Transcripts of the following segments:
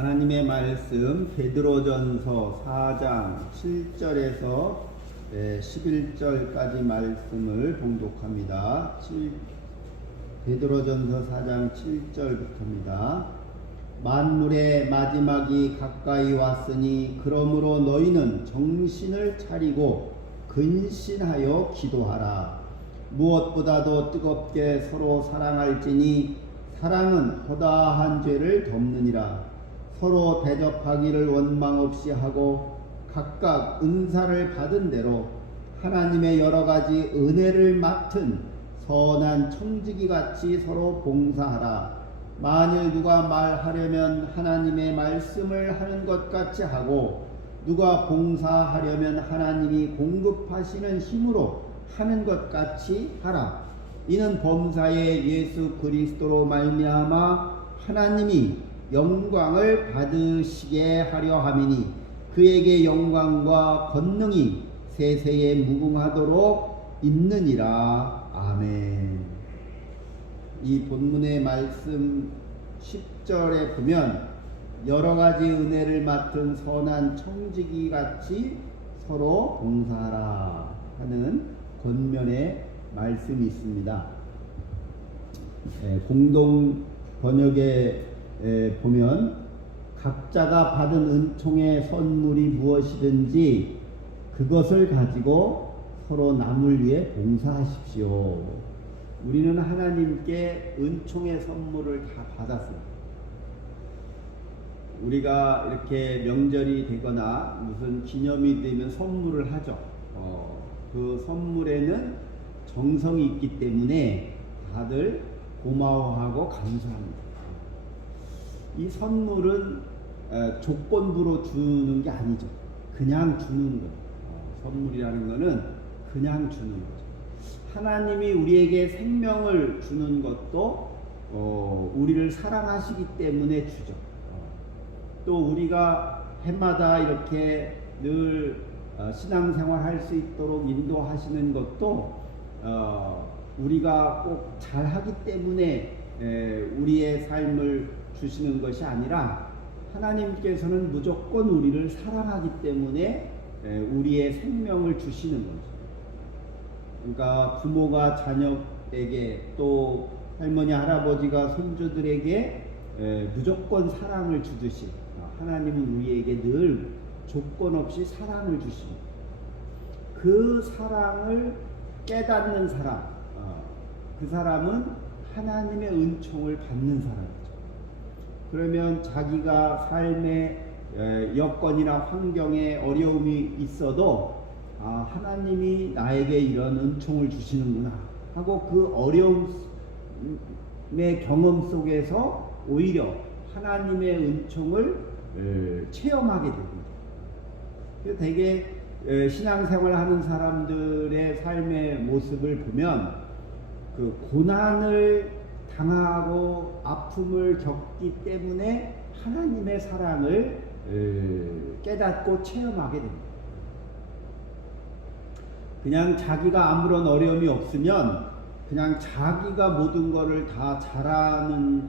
하나님의 말씀 베드로전서 4장 7절에서 11절까지 말씀을 봉독합니다. 베드로전서 4장 7절부터입니다. 만물의 마지막이 가까이 왔으니 그러므로 너희는 정신을 차리고 근신하여 기도하라. 무엇보다도 뜨겁게 서로 사랑할지니 사랑은 허다한 죄를 덮느니라. 서로 대접하기를 원망 없이 하고 각각 은사를 받은 대로 하나님의 여러 가지 은혜를 맡은 선한 청지기 같이 서로 봉사하라. 만일 누가 말하려면 하나님의 말씀을 하는 것 같이 하고 누가 봉사하려면 하나님이 공급하시는 힘으로 하는 것 같이 하라. 이는 범사에 예수 그리스도로 말미암아 하나님이 영광을 받으시게 하려 함이니 그에게 영광과 권능이 세세에 무궁하도록 있느니라. 아멘. 이 본문의 말씀 10절에 보면 여러 가지 은혜를 맡은 선한 청지기 같이 서로 봉사하라 하는 권면의 말씀이 있습니다. 공동 번역에 보면 각자가 받은 은총의 선물이 무엇이든지 그것을 가지고 서로 남을 위해 봉사하십시오. 우리는 하나님께 은총의 선물을 다 받았습니다. 우리가 이렇게 명절이 되거나 무슨 기념이 되면 선물을 하죠. 그 선물에는 정성이 있기 때문에 다들 고마워하고 감사합니다. 이 선물은 조건부로 주는 게 아니죠. 그냥 주는 거예요. 선물이라는 거는 그냥 주는 거죠. 하나님이 우리에게 생명을 주는 것도 우리를 사랑하시기 때문에 주죠. 또 우리가 해마다 이렇게 늘 신앙생활 할 수 있도록 인도하시는 것도 우리가 꼭 잘하기 때문에 우리의 삶을 주시는 것이 아니라 하나님께서는 무조건 우리를 사랑하기 때문에 우리의 생명을 주시는 거죠. 그러니까 부모가 자녀에게 또 할머니 할아버지가 손주들에게 무조건 사랑을 주듯이 하나님은 우리에게 늘 조건 없이 사랑을 주십니다. 그 사랑을 깨닫는 사람, 그 사람은 하나님의 은총을 받는 사람이죠. 그러면 자기가 삶의 여건이나 환경에 어려움이 있어도 하나님이 나에게 이런 은총을 주시는구나 하고 그 어려움의 경험 속에서 오히려 하나님의 은총을 체험하게 됩니다. 되게 신앙생활 하는 사람들의 삶의 모습을 보면 그 고난을 당하고 아픔을 겪기 때문에 하나님의 사랑을 깨닫고 체험하게 됩니다. 그냥 자기가 아무런 어려움이 없으면 그냥 자기가 모든 것을 다 잘하는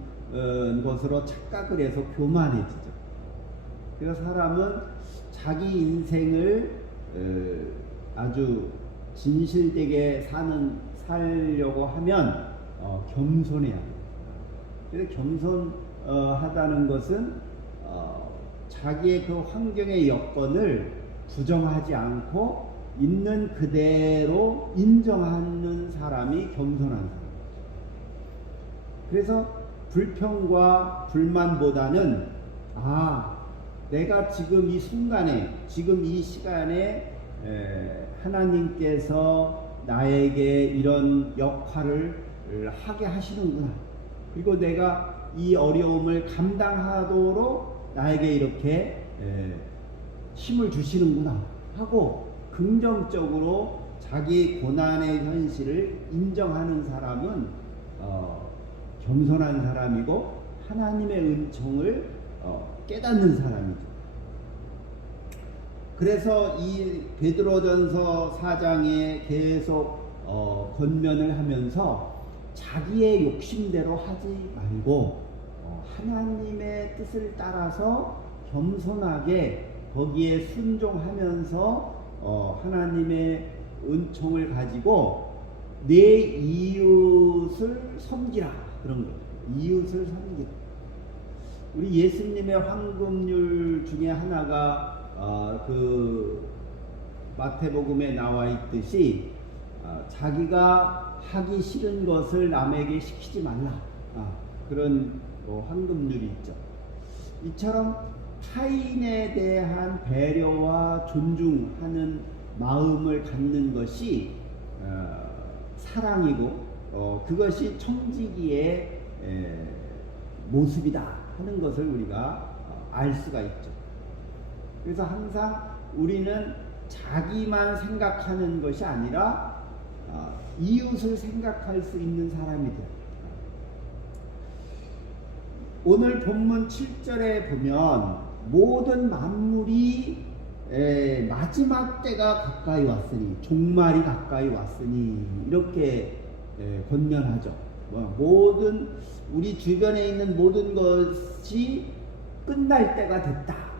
것으로 착각을 해서 교만해지죠. 그래서 사람은 자기 인생을 아주 진실되게 살려고 하면 겸손해야 합니다. 그래서 겸손하다는 것은 자기의 그 환경의 여건을 부정하지 않고 있는 그대로 인정하는 사람이 겸손한 사람이죠. 그래서 불평과 불만보다는 내가 지금 이 순간에 지금 이 시간에 하나님께서 나에게 이런 역할을 하게 하시는구나. 그리고 내가 이 어려움을 감당하도록 나에게 이렇게 힘을 주시는구나 하고 긍정적으로 자기 고난의 현실을 인정하는 사람은 겸손한 사람이고 하나님의 은총을 깨닫는 사람이죠. 그래서 이 베드로전서 4장에 계속 권면을 하면서 자기의 욕심대로 하지 말고 하나님의 뜻을 따라서 겸손하게 거기에 순종하면서 하나님의 은총을 가지고 내 이웃을 섬기라, 그런 거예요. 이웃을 섬기라. 우리 예수님의 황금률 중에 하나가 그 마태복음에 나와 있듯이 자기가 하기 싫은 것을 남에게 시키지 말라, 그런 황금률이 있죠. 이처럼 타인에 대한 배려와 존중하는 마음을 갖는 것이 사랑이고 그것이 청지기의 모습이다 하는 것을 우리가 알 수가 있죠. 그래서 항상 우리는 자기만 생각하는 것이 아니라 이웃을 생각할 수 있는 사람이 돼요. 오늘 본문 7절에 보면 모든 만물이 마지막 때가 가까이 왔으니, 종말이 가까이 왔으니 이렇게 권면하죠. 모든 우리 주변에 있는 모든 것이 끝날 때가 됐다.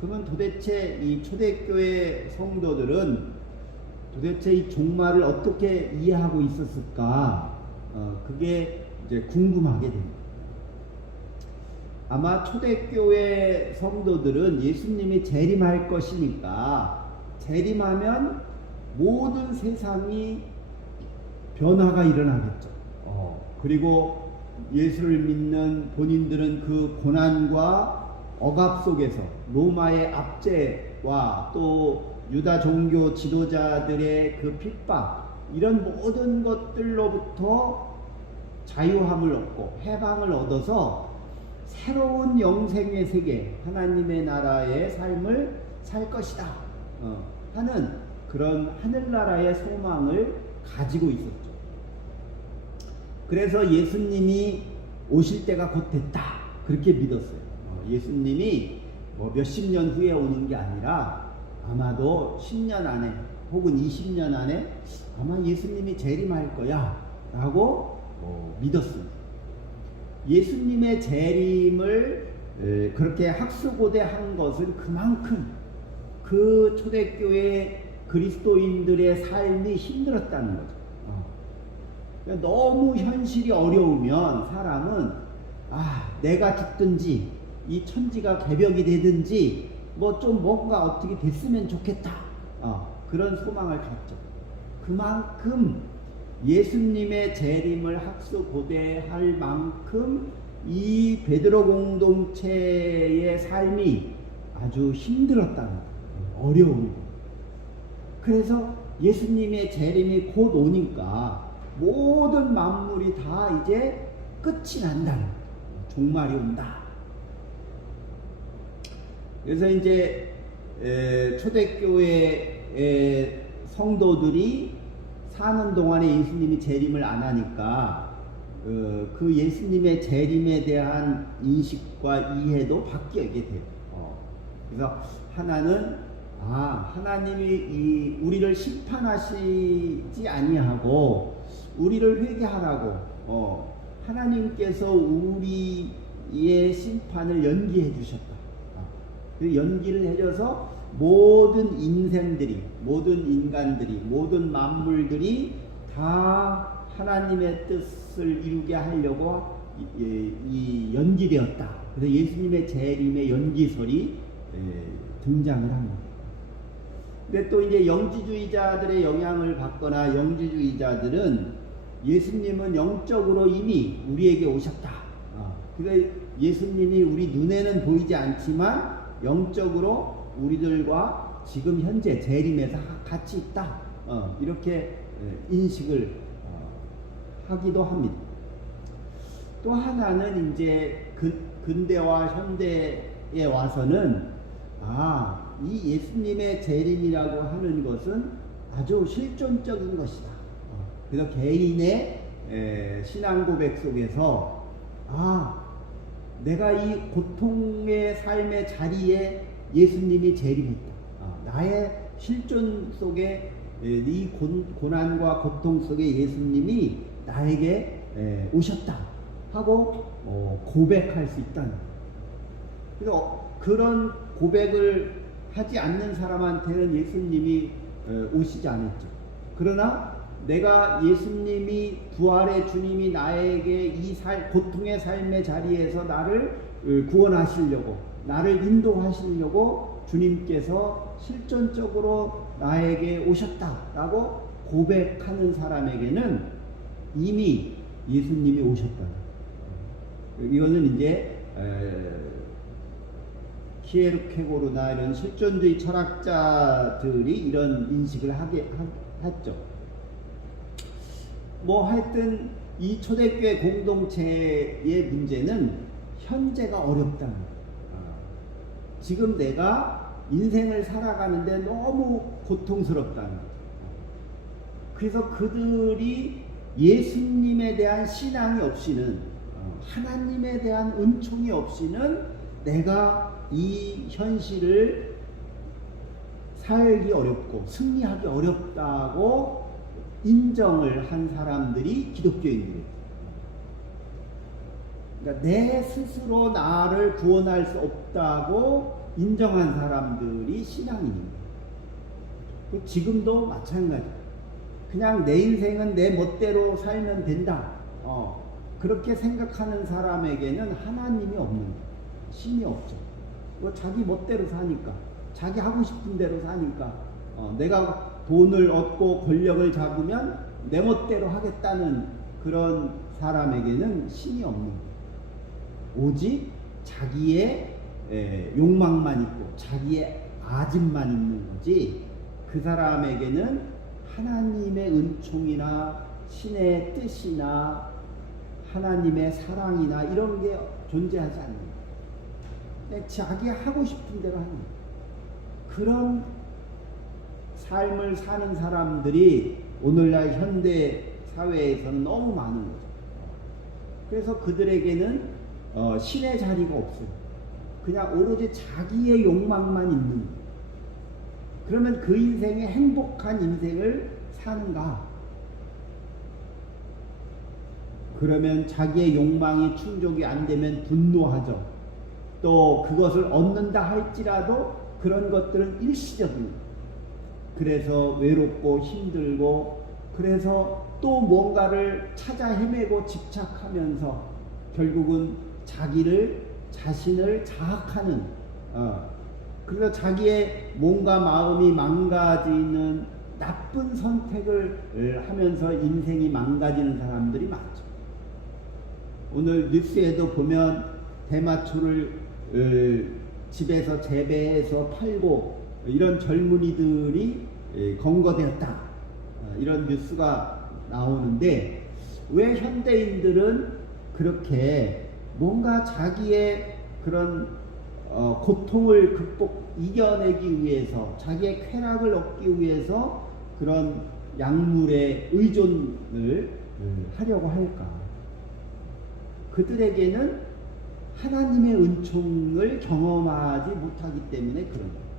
그러면 도대체 이 초대교회 성도들은 도대체 이 종말을 어떻게 이해하고 있었을까? 그게 이제 궁금하게 됩니다. 아마 초대교회 성도들은 예수님이 재림할 것이니까 재림하면 모든 세상이 변화가 일어나겠죠. 그리고 예수를 믿는 본인들은 그 고난과 억압 속에서 로마의 압제와 또 유다 종교 지도자들의 그 핍박, 이런 모든 것들로부터 자유함을 얻고 해방을 얻어서 새로운 영생의 세계, 하나님의 나라의 삶을 살 것이다 하는 그런 하늘나라의 소망을 가지고 있었죠. 그래서 예수님이 오실 때가 곧 됐다, 그렇게 믿었어요. 예수님이 몇십 년 후에 오는 게 아니라 아마도 10년 안에 혹은 20년 안에 아마 예수님이 재림할 거야 라고 믿었습니다. 예수님의 재림을 그렇게 학수고대한 것은 그만큼 그 초대교회 그리스도인들의 삶이 힘들었다는 거죠. 그러니까 너무 현실이 어려우면 사람은 내가 죽든지 이 천지가 개벽이 되든지 좀 뭔가 어떻게 됐으면 좋겠다, 그런 소망을 갖죠. 그만큼 예수님의 재림을 학수고대할 만큼 이 베드로 공동체의 삶이 아주 힘들었다는 거예요. 어려운. 그래서 예수님의 재림이 곧 오니까 모든 만물이 다 이제 끝이 난다는 거예요. 종말이 온다. 그래서 이제 초대교회의 성도들이 사는 동안에 예수님이 재림을 안 하니까 그 예수님의 재림에 대한 인식과 이해도 바뀌게 돼요. 그래서 하나는 하나님이 우리를 심판하시지 아니하고 우리를 회개하라고 하나님께서 우리의 심판을 연기해 주셨다. 그 연기를 해줘서 모든 인생들이, 모든 인간들이, 모든 만물들이 다 하나님의 뜻을 이루게 하려고 이 연기되었다. 그래서 예수님의 재림의 연기설이 등장을 합니다. 근데 또 이제 영지주의자들의 영향을 받거나 영지주의자들은 예수님은 영적으로 이미 우리에게 오셨다. 그러니까 예수님이 우리 눈에는 보이지 않지만 영적으로 우리들과 지금 현재 재림에서 같이 있다, 이렇게 인식을 하기도 합니다. 또 하나는 이제 근대와 현대에 와서는 이 예수님의 재림이라고 하는 것은 아주 실존적인 것이다. 그래서 개인의 신앙 고백 속에서 내가 이 고통의 삶의 자리에 예수님이 재림했다. 나의 실존 속에 이 고난과 고통 속에 예수님이 나에게 오셨다. 하고 고백할 수 있다는 거예요. 그래서 그런 고백을 하지 않는 사람한테는 예수님이 오시지 않았죠. 그러나 내가 예수님이 부활의 주님이 나에게 이 고통의 삶의 자리에서 나를 구원하시려고 나를 인도하시려고 주님께서 실존적으로 나에게 오셨다라고 고백하는 사람에게는 이미 예수님이 오셨다. 이거는 이제 키에르케고르나 이런 실존주의 철학자들이 이런 인식을 했죠. 뭐 하여튼 이 초대교회 공동체의 문제는 현재가 어렵다는 거예요. 지금 내가 인생을 살아가는데 너무 고통스럽다는 거예요. 그래서 그들이 예수님에 대한 신앙이 없이는 하나님에 대한 은총이 없이는 내가 이 현실을 살기 어렵고 승리하기 어렵다고 인정을 한 사람들이 기독교인들이에요. 그러니까 내 스스로 나를 구원할 수 없다고 인정한 사람들이 신앙인입니다. 지금도 마찬가지예요. 그냥 내 인생은 내 멋대로 살면 된다. 그렇게 생각하는 사람에게는 하나님이 없는 거예요. 신이 없죠. 자기 멋대로 사니까, 자기 하고 싶은 대로 사니까, 내가 돈을 얻고 권력을 잡으면 내 멋대로 하겠다는 그런 사람에게는 신이 없는 거예요. 오직 자기의 욕망만 있고 자기의 아집만 있는 거지, 그 사람에게는 하나님의 은총이나 신의 뜻이나 하나님의 사랑이나 이런 게 존재하지 않는 거예요. 자기 하고 싶은 대로 하는 거예요. 그런 삶을 사는 사람들이 오늘날 현대 사회에서는 너무 많은 거죠. 그래서 그들에게는 신의 자리가 없어요. 그냥 오로지 자기의 욕망만 있는 거예요. 그러면 그 인생이 행복한 인생을 사는가? 그러면 자기의 욕망이 충족이 안 되면 분노하죠. 또 그것을 얻는다 할지라도 그런 것들은 일시적입니다. 그래서 외롭고 힘들고, 그래서 또 뭔가를 찾아 헤매고 집착하면서 결국은 자신을 자학하는, 그래서 자기의 몸과 마음이 망가지는 나쁜 선택을 하면서 인생이 망가지는 사람들이 많죠. 오늘 뉴스에도 보면 대마초를 집에서 재배해서 팔고 이런 젊은이들이 검거되었다, 이런 뉴스가 나오는데, 왜 현대인들은 그렇게 뭔가 자기의 그런 고통을 이겨내기 위해서, 자기의 쾌락을 얻기 위해서 그런 약물에 의존을 하려고 할까? 그들에게는 하나님의 은총을 경험하지 못하기 때문에 그런 거예요.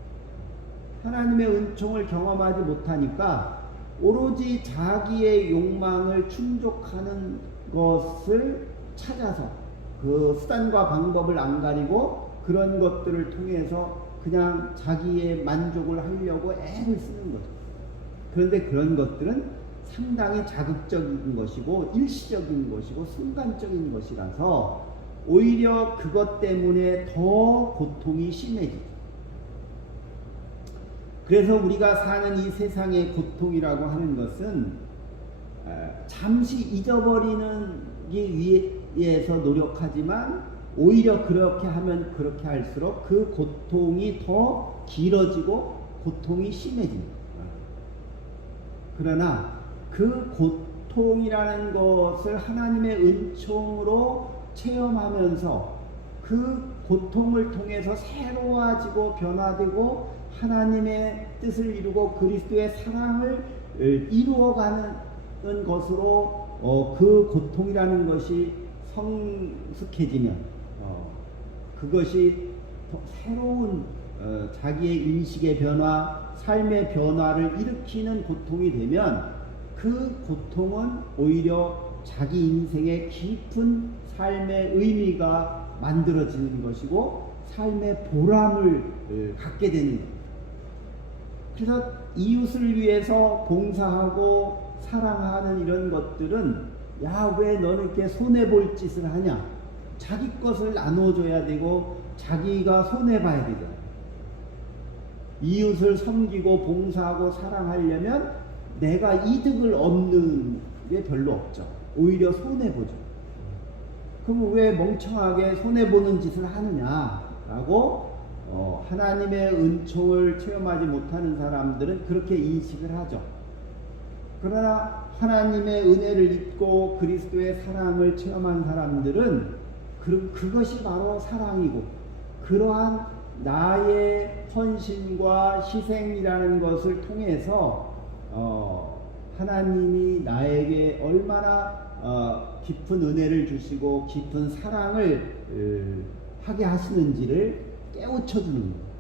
하나님의 은총을 경험하지 못하니까 오로지 자기의 욕망을 충족하는 것을 찾아서 그 수단과 방법을 안 가리고 그런 것들을 통해서 그냥 자기의 만족을 하려고 애를 쓰는 거죠. 그런데 그런 것들은 상당히 자극적인 것이고 일시적인 것이고 순간적인 것이라서 오히려 그것 때문에 더 고통이 심해지죠. 그래서 우리가 사는 이 세상의 고통이라고 하는 것은 잠시 잊어버리기 위해서 노력하지만 오히려 그렇게 하면 그렇게 할수록 그 고통이 더 길어지고 고통이 심해집니다. 그러나 그 고통이라는 것을 하나님의 은총으로 체험하면서 그 고통을 통해서 새로워지고 변화되고 하나님의 뜻을 이루고 그리스도의 사랑을 이루어가는 것으로 그 고통이라는 것이 성숙해지면 그것이 새로운 자기의 인식의 변화, 삶의 변화를 일으키는 고통이 되면 그 고통은 오히려 자기 인생의 깊은 삶의 의미가 만들어지는 것이고 삶의 보람을 갖게 되는 거예요. 그래서 이웃을 위해서 봉사하고 사랑하는 이런 것들은 야, 왜 너는 이렇게 손해볼 짓을 하냐? 자기 것을 나눠줘야 되고 자기가 손해봐야 되잖아요. 이웃을 섬기고 봉사하고 사랑하려면 내가 이득을 얻는 게 별로 없죠. 오히려 손해보죠. 그럼 왜 멍청하게 손해보는 짓을 하느냐라고 하나님의 은총을 체험하지 못하는 사람들은 그렇게 인식을 하죠. 그러나 하나님의 은혜를 입고 그리스도의 사랑을 체험한 사람들은 그것이 바로 사랑이고 그러한 나의 헌신과 희생이라는 것을 통해서 하나님이 나에게 얼마나 깊은 은혜를 주시고 깊은 사랑을 하게 하시는지를 깨우쳐 주는 거예요.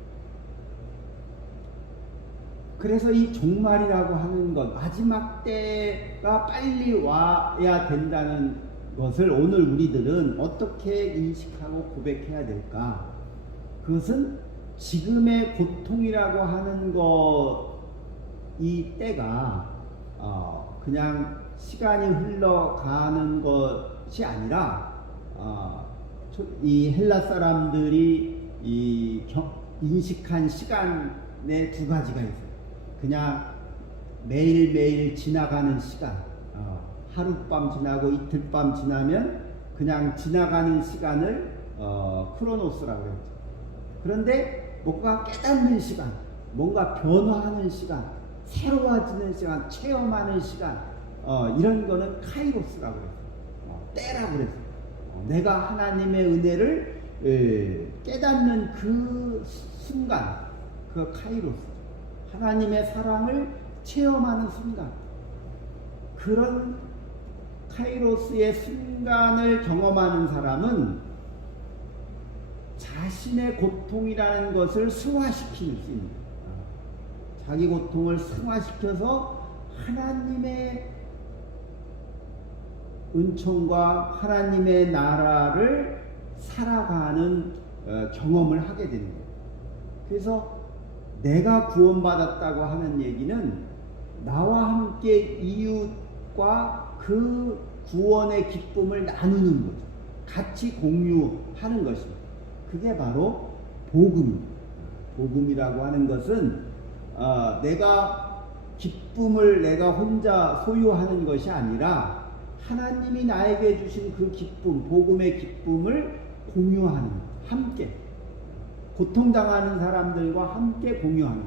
그래서 이 종말이라고 하는 것, 마지막 때가 빨리 와야 된다는 것을 오늘 우리들은 어떻게 인식하고 고백해야 될까? 그것은 지금의 고통이라고 하는 이 때가 그냥 시간이 흘러가는 것이 아니라 이 헬라 사람들이 인식한 시간에 두 가지가 있어요. 그냥 매일매일 지나가는 시간, 하룻밤 지나고 이틀밤 지나면 그냥 지나가는 시간을 크로노스라고 그랬죠. 그런데 뭔가 깨닫는 시간, 뭔가 변화하는 시간, 새로워지는 시간, 체험하는 시간, 이런 거는 카이로스라고 그랬어요. 때라고 그랬어요. 내가 하나님의 은혜를 깨닫는 그 순간, 그 카이로스. 하나님의 사랑을 체험하는 순간, 그런 카이로스의 순간을 경험하는 사람은 자신의 고통이라는 것을 승화시킬 수 있는 거예요. 자기 고통을 승화시켜서 하나님의 은총과 하나님의 나라를 살아가는 경험을 하게 되는 거예요. 그래서 내가 구원받았다고 하는 얘기는 나와 함께 이웃과 그 구원의 기쁨을 나누는 거죠. 같이 공유하는 것입니다. 그게 바로 복음입니다. 복음이라고 하는 것은 내가 기쁨을 내가 혼자 소유하는 것이 아니라 하나님이 나에게 주신 그 기쁨, 복음의 기쁨을 공유하는, 함께 고통당하는 사람들과 함께 공유하는.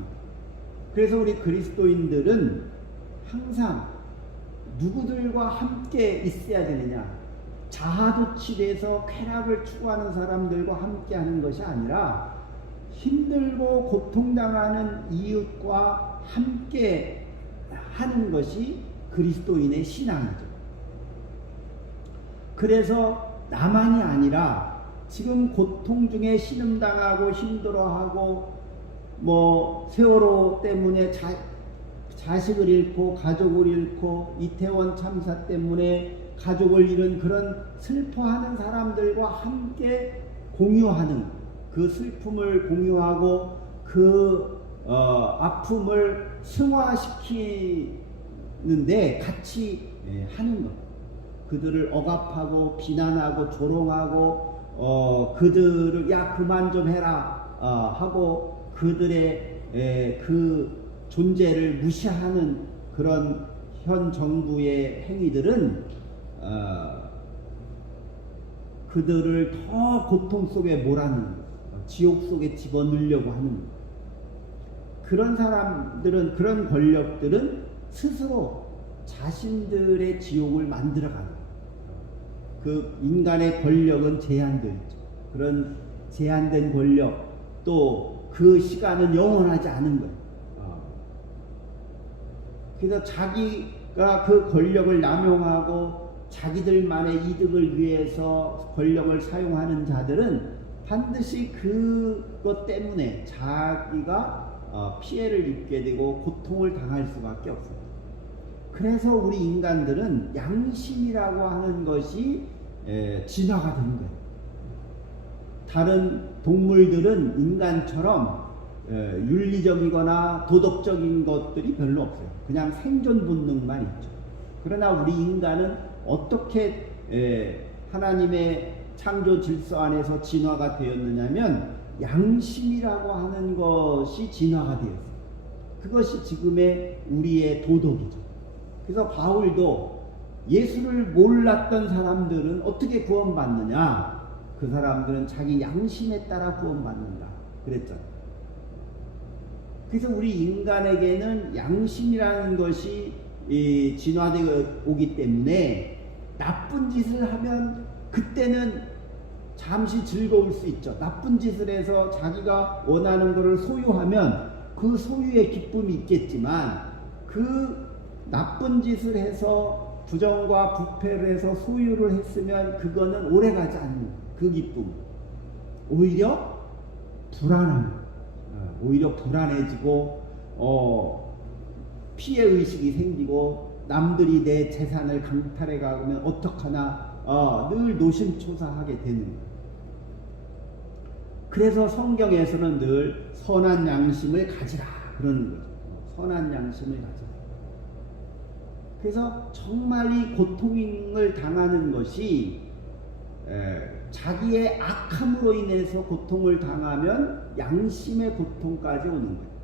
그래서 우리 그리스도인들은 항상 누구들과 함께 있어야 되느냐? 자아도취돼서 쾌락을 추구하는 사람들과 함께 하는 것이 아니라 힘들고 고통당하는 이웃과 함께 하는 것이 그리스도인의 신앙이죠. 그래서 나만이 아니라 지금 고통 중에 신음당하고 힘들어하고 세월호 때문에 자식을 잃고 가족을 잃고 이태원 참사 때문에 가족을 잃은 그런 슬퍼하는 사람들과 함께 공유하는, 그 슬픔을 공유하고 그 아픔을 승화시키는데 같이 하는 것. 그들을 억압하고 비난하고 조롱하고 그들을 야 그만 좀 해라 하고 그들의 그 존재를 무시하는 그런 현 정부의 행위들은 그들을 더 고통 속에 몰아넣는, 지옥 속에 집어넣으려고 하는, 그런 사람들은, 그런 권력들은 스스로 자신들의 지옥을 만들어가는, 그 인간의 권력은 제한되어 있죠. 그런 제한된 권력, 또 그 시간은 영원하지 않은 거예요. 그래서 자기가 그 권력을 남용하고 자기들만의 이득을 위해서 권력을 사용하는 자들은 반드시 그것 때문에 자기가 피해를 입게 되고 고통을 당할 수밖에 없습니다. 그래서 우리 인간들은 양심이라고 하는 것이 진화가 되는 거예요. 다른 동물들은 인간처럼 윤리적이거나 도덕적인 것들이 별로 없어요. 그냥 생존 본능만 있죠. 그러나 우리 인간은 어떻게 하나님의 창조 질서 안에서 진화가 되었느냐면 양심이라고 하는 것이 진화가 되었어요. 그것이 지금의 우리의 도덕이죠. 그래서 바울도 예수를 몰랐던 사람들은 어떻게 구원받느냐? 그 사람들은 자기 양심에 따라 구원받는다 그랬잖아요. 그래서 우리 인간에게는 양심이라는 것이 진화되어 오기 때문에 나쁜 짓을 하면 그때는 잠시 즐거울 수 있죠. 나쁜 짓을 해서 자기가 원하는 것을 소유하면 그 소유의 기쁨이 있겠지만 그 나쁜 짓을 해서 부정과 부패를 해서 소유를 했으면 그거는 오래가지 않는 그 기쁨. 오히려 오히려 불안해지고 피해의식이 생기고 남들이 내 재산을 강탈해 가면 어떡하나 늘 노심초사하게 되는 거예요. 그래서 성경에서는 늘 선한 양심을 가지라 그러는 거죠. 선한 양심을 가지라. 그래서 정말 이 고통을 당하는 것이 자기의 악함으로 인해서 고통을 당하면 양심의 고통까지 오는 거예요.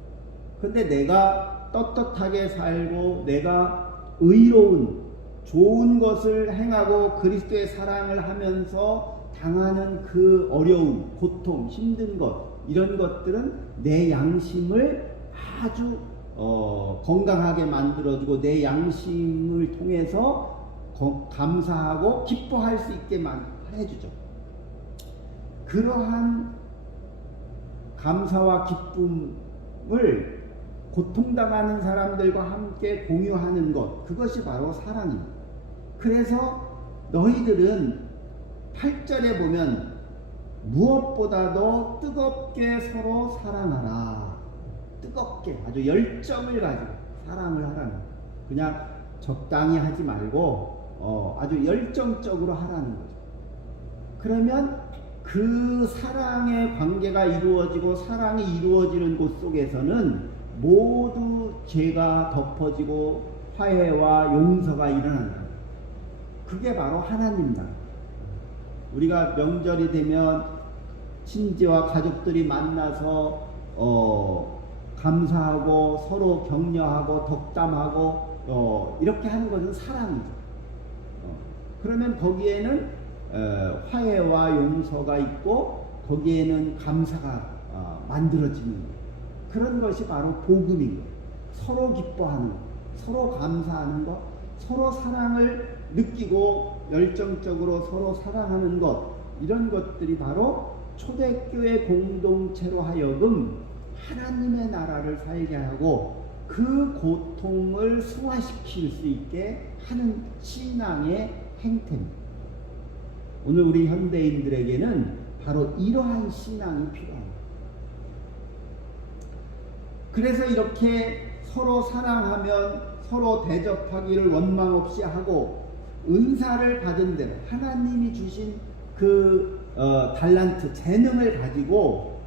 근데 내가 떳떳하게 살고 내가 의로운 좋은 것을 행하고 그리스도의 사랑을 하면서 당하는 그 어려움, 고통, 힘든 것 이런 것들은 내 양심을 아주 건강하게 만들어주고 내 양심을 통해서 감사하고 기뻐할 수 있게 해주죠. 그러한 감사와 기쁨을 고통당하는 사람들과 함께 공유하는 것, 그것이 바로 사랑입니다. 그래서 너희들은 8절에 보면 무엇보다도 뜨겁게 서로 사랑하라. 뜨겁게 아주 열정을 가지고 사랑을 하라는 거예요. 그냥 적당히 하지 말고 아주 열정적으로 하라는 거죠. 그러면 그 사랑의 관계가 이루어지고 사랑이 이루어지는 곳 속에서는 모두 죄가 덮어지고 화해와 용서가 일어난다. 그게 바로 하나님 나라. 우리가 명절이 되면 친지와 가족들이 만나서 감사하고 서로 격려하고 덕담하고 이렇게 하는 것은 사랑이죠. 그러면 거기에는 화해와 용서가 있고 거기에는 감사가 만들어지는 것. 그런 것이 바로 복음인 것. 서로 기뻐하는 것, 서로 감사하는 것, 서로 사랑을 느끼고 열정적으로 서로 사랑하는 것, 이런 것들이 바로 초대교회 공동체로 하여금 하나님의 나라를 살게 하고 그 고통을 승화시킬 수 있게 하는 신앙의 행태입니다. 오늘 우리 현대인들에게는 바로 이러한 신앙이 필요합니다. 그래서 이렇게 서로 사랑하면 서로 대접하기를 원망 없이 하고 은사를 받은 대로 하나님이 주신 그 달란트, 재능을 가지고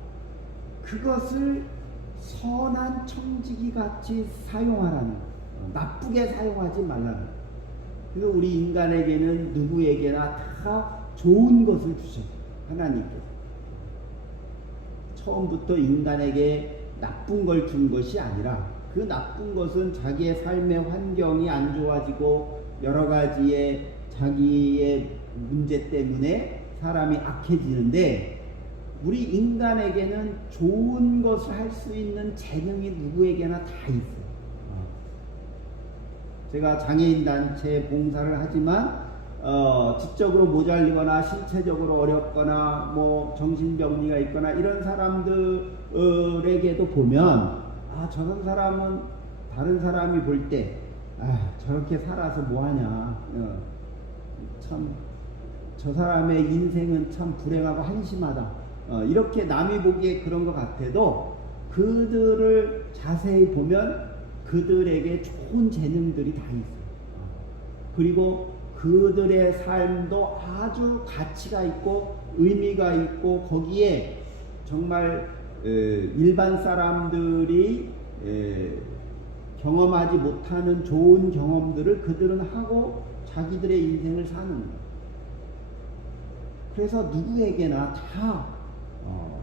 그것을 선한 청지기 같이 사용하라는, 나쁘게 사용하지 말라는. 그래서 우리 인간에게는 누구에게나 다 좋은 것을 주셨어요. 하나님께서 처음부터 인간에게 나쁜 걸 준 것이 아니라 그 나쁜 것은 자기의 삶의 환경이 안 좋아지고 여러 가지의 자기의 문제 때문에 사람이 악해지는데, 우리 인간에게는 좋은 것을 할 수 있는 재능이 누구에게나 다 있어요. 제가 장애인 단체 봉사를 하지만 지적으로 모자리거나 신체적으로 어렵거나 뭐 정신병리가 있거나 이런 사람들에게도 보면 저런 사람은 다른 사람이 볼 때 저렇게 살아서 뭐하냐, 참 저 사람의 인생은 참 불행하고 한심하다, 이렇게 남이 보기에 그런 것 같아도 그들을 자세히 보면 그들에게 좋은 재능들이 다 있어요. 그리고 그들의 삶도 아주 가치가 있고 의미가 있고 거기에 정말 일반 사람들이 경험하지 못하는 좋은 경험들을 그들은 하고 자기들의 인생을 사는 거예요. 그래서 누구에게나 다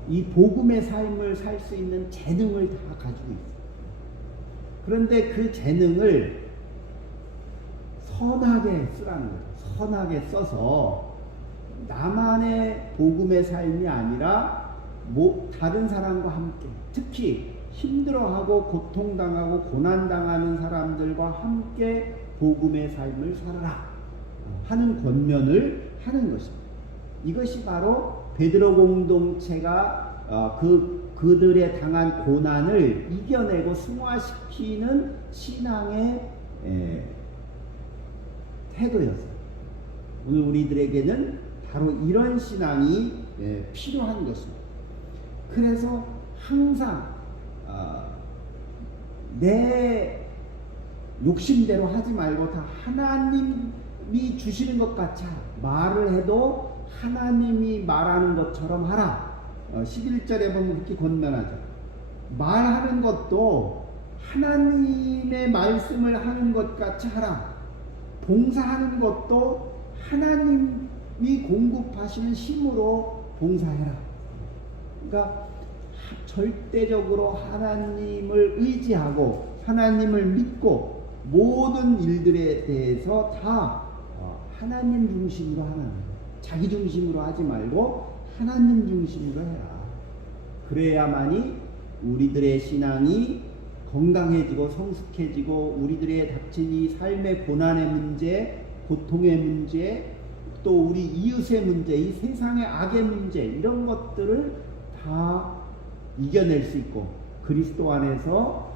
이 복음의 삶을 살 수 있는 재능을 다 가지고 있어요. 그런데 그 재능을 선하게 쓰라는 거예요. 선하게 써서 나만의 복음의 삶이 아니라 다른 사람과 함께, 특히 힘들어하고 고통당하고 고난당하는 사람들과 함께 복음의 삶을 살아라 하는 권면을 하는 것입니다. 이것이 바로 베드로 공동체가 그들의 당한 고난을 이겨내고 승화시키는 신앙의 태도였어요. 오늘 우리들에게는 바로 이런 신앙이 필요한 것입니다. 그래서 항상 내 욕심대로 하지 말고 다 하나님이 주시는 것 같이 하라. 말을 해도 하나님이 말하는 것처럼 하라. 11절에 보면 그렇게 권면하죠. 말하는 것도 하나님의 말씀을 하는 것 같이 하라. 봉사하는 것도 하나님이 공급하시는 힘으로 봉사해라. 그러니까 절대적으로 하나님을 의지하고 하나님을 믿고 모든 일들에 대해서 다 하나님 중심으로 하는 거예요. 자기 중심으로 하지 말고 하나님 중심으로 해라. 그래야만이 우리들의 신앙이 건강해지고 성숙해지고 우리들의 닥친 이 삶의 고난의 문제, 고통의 문제, 또 우리 이웃의 문제, 이 세상의 악의 문제, 이런 것들을 다 이겨낼 수 있고 그리스도 안에서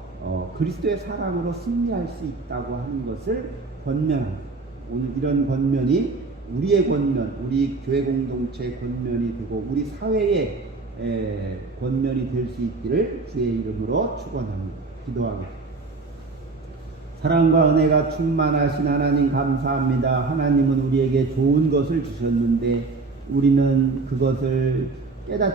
그리스도의 사랑으로 승리할 수 있다고 하는 것을 권면합니다. 오늘 이런 권면이 우리의 권면, 우리 교회 공동체의 권면이 되고 우리 사회의 권면이 될 수 있기를 주의 이름으로 축원합니다. 기도하겠습니다. 사랑과 은혜가 충만하신 하나님 감사합니다. 하나님은 우리에게 좋은 것을 주셨는데 우리는 그것을 깨닫지